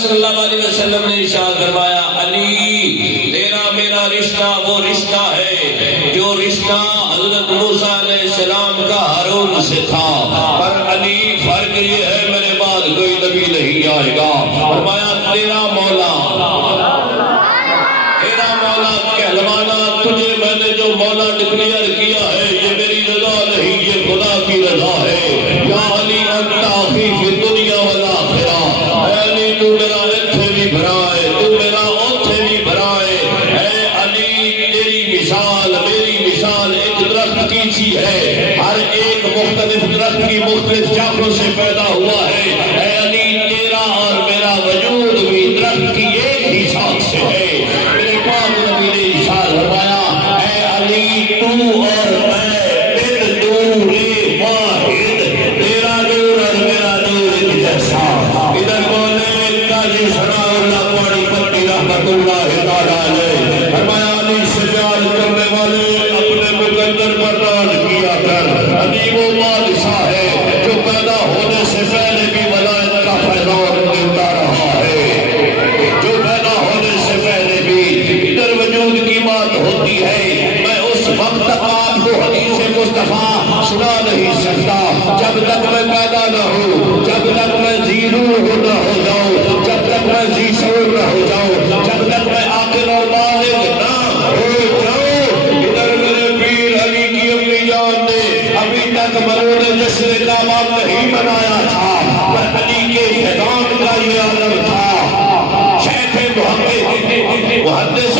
صلی اللہ علیہ وسلم نے ارشاد فرمایا علی تیرا میرا رشتہ وہ رشتہ ہے جو رشتہ حضرت موسیٰ علیہ السلام کا ہارون سے تھا، پر علی فرق یہ ہے میرے بعد کوئی نبی نہیں آئے گا۔ فرمایا تیرا مولا کہلوانا تجھے میں نے جو مولا ڈکلیئر کیا ہے یہ میری رضا نہیں، یہ خدا کی رضا ہے۔ یا علی انت اخی فی دنیا والآخرہ، اے علی تو میرا اتھے بھی بھرا ہے، تو میرا اوتھے بھی بھرا ہے۔ اے علی تیری مثال میری مثال ایک درخت کی سی ہے، ہر ایک مختلف درخت کی مختلف شاخوں سے پیدا ہوا ہے۔ اے علی تیرا اور میرا وجود بھی درخت کی ایک ہی شاخ سے ہے۔ میرے پاک نبی نے ارشاد فرمایا اے علی تو اور میں بن نور واحد، تیرا نور اور میرا نور ایک جیسا۔ ادھر بولے قاضی ثناء اللہ پاڑی پتی رحمت اللہ تعالیٰ علیہ فرمایا علی سے پیار کرنے والے اپنے مقدر پر راز کیا کر۔ علی وہ بادشاہ ہے جو پیدا ہونے سے پہلے بھی ولایت کا فیضان دیتا رہا ہے، جو پیدا ہونے سے پہلے بھی۔ ادھر وجود کی بات ہوتی ہے، میں اس وقت تک آپ کو حدیث مصطفیٰ سنا نہیں سکتا جب تک میں پیدا نہ ہوں، جب تک میں زیرو نہ ہو جاؤں، جب تک میں ذی شعور نہ ہو جاؤں، جب تک میں عاقل اور بالغ نہ ہو جاؤں۔ ادھر میرے پیر علی کی امی جان نے ابھی تک ملون جشن کا باب نہیں بنایا تھا، پر علی کے فیضان کا یہ عالم تھا۔ شیخ محدث